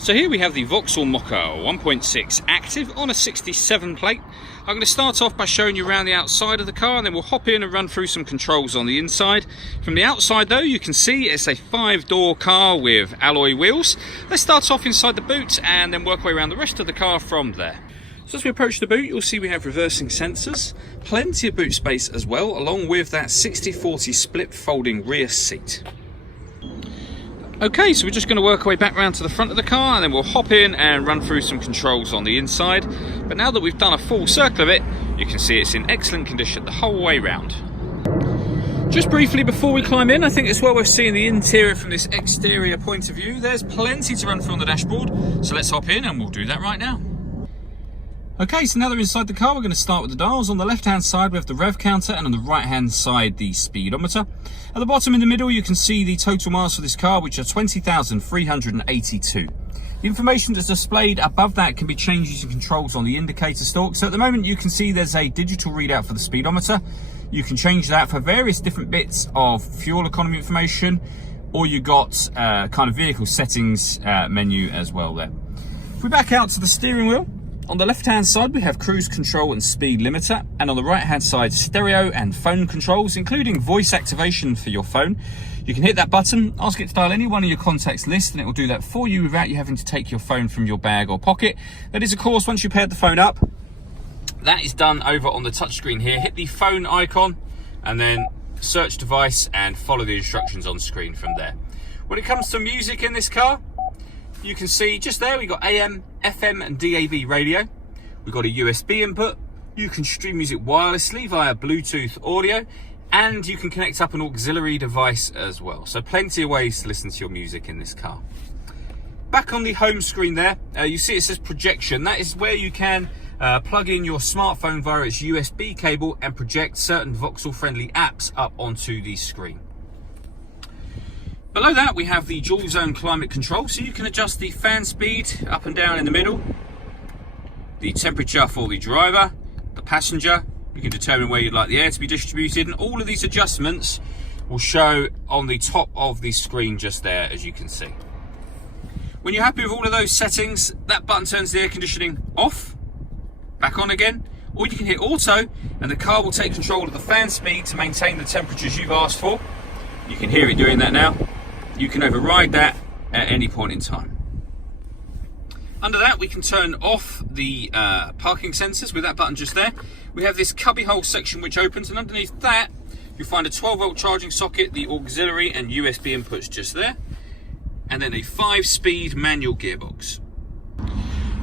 So here we have the Vauxhall Mokka 1.6 active on a 67 plate. I'm going to start off by showing you around the outside of the car, and then we'll hop in and run through some controls on the inside. From the outside though, you can see it's a 5-door car with alloy wheels. Let's start off inside the boot and then work our way around the rest of the car from there. So as we approach the boot, you'll see we have reversing sensors, plenty of boot space as well, along with that 60/40 split folding rear seat. Okay, so we're just going to work our way back round to the front of the car, and then we'll hop in and run through some controls on the inside. But now that we've done a full circle of it, you can see it's in excellent condition the whole way round. Just briefly before we climb in, I think it's well worth seeing the interior from this exterior point of view. There's plenty to run through on the dashboard, so let's hop in and we'll do that right now. Okay, so now that we're inside the car, we're going to start with the dials. On the left-hand side, we have the rev counter, and on the right-hand side, the speedometer. At the bottom in the middle, you can see the total miles for this car, which are 20,382. The information that's displayed above that can be changed using controls on the indicator stalk. So at the moment, you can see there's a digital readout for the speedometer. You can change that for various different bits of fuel economy information, or you got kind of vehicle settings menu as well there. If we back out to the steering wheel, on the left-hand side, we have cruise control and speed limiter, and on the right-hand side, stereo and phone controls, including voice activation for your phone. You can hit that button, ask it to dial any one of your contacts list, and it will do that for you without you having to take your phone from your bag or pocket. That is, of course, once you paired the phone up, that is done over on the touchscreen here. Hit the phone icon, and then search device, and follow the instructions on screen from there. When it comes to music in this car, you can see just there, we've got AM, FM and DAB radio. We've got a USB input. You can stream music wirelessly via Bluetooth audio, and you can connect up an auxiliary device as well. So plenty of ways to listen to your music in this car. Back on the home screen there, you see it says projection. That is where you can plug in your smartphone via its USB cable and project certain Vauxhall friendly apps up onto the screen. Below that, we have the dual zone climate control, so you can adjust the fan speed up and down in the middle, the temperature for the driver, the passenger. You can determine where you'd like the air to be distributed, and all of these adjustments will show on the top of the screen just there, as you can see. When you're happy with all of those settings, that button turns the air conditioning off, back on again, or you can hit auto, and the car will take control of the fan speed to maintain the temperatures you've asked for. You can hear it doing that now. You can override that at any point in time. Under that, we can turn off the parking sensors with that button just there. We have this cubby hole section which opens, and underneath that, you'll find a 12-volt charging socket, the auxiliary and USB inputs just there, and then a 5-speed manual gearbox.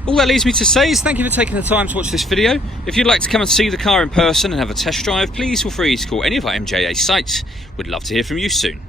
All that leaves me to say is thank you for taking the time to watch this video. If you'd like to come and see the car in person and have a test drive, please feel free to call any of our MJA sites. We'd love to hear from you soon.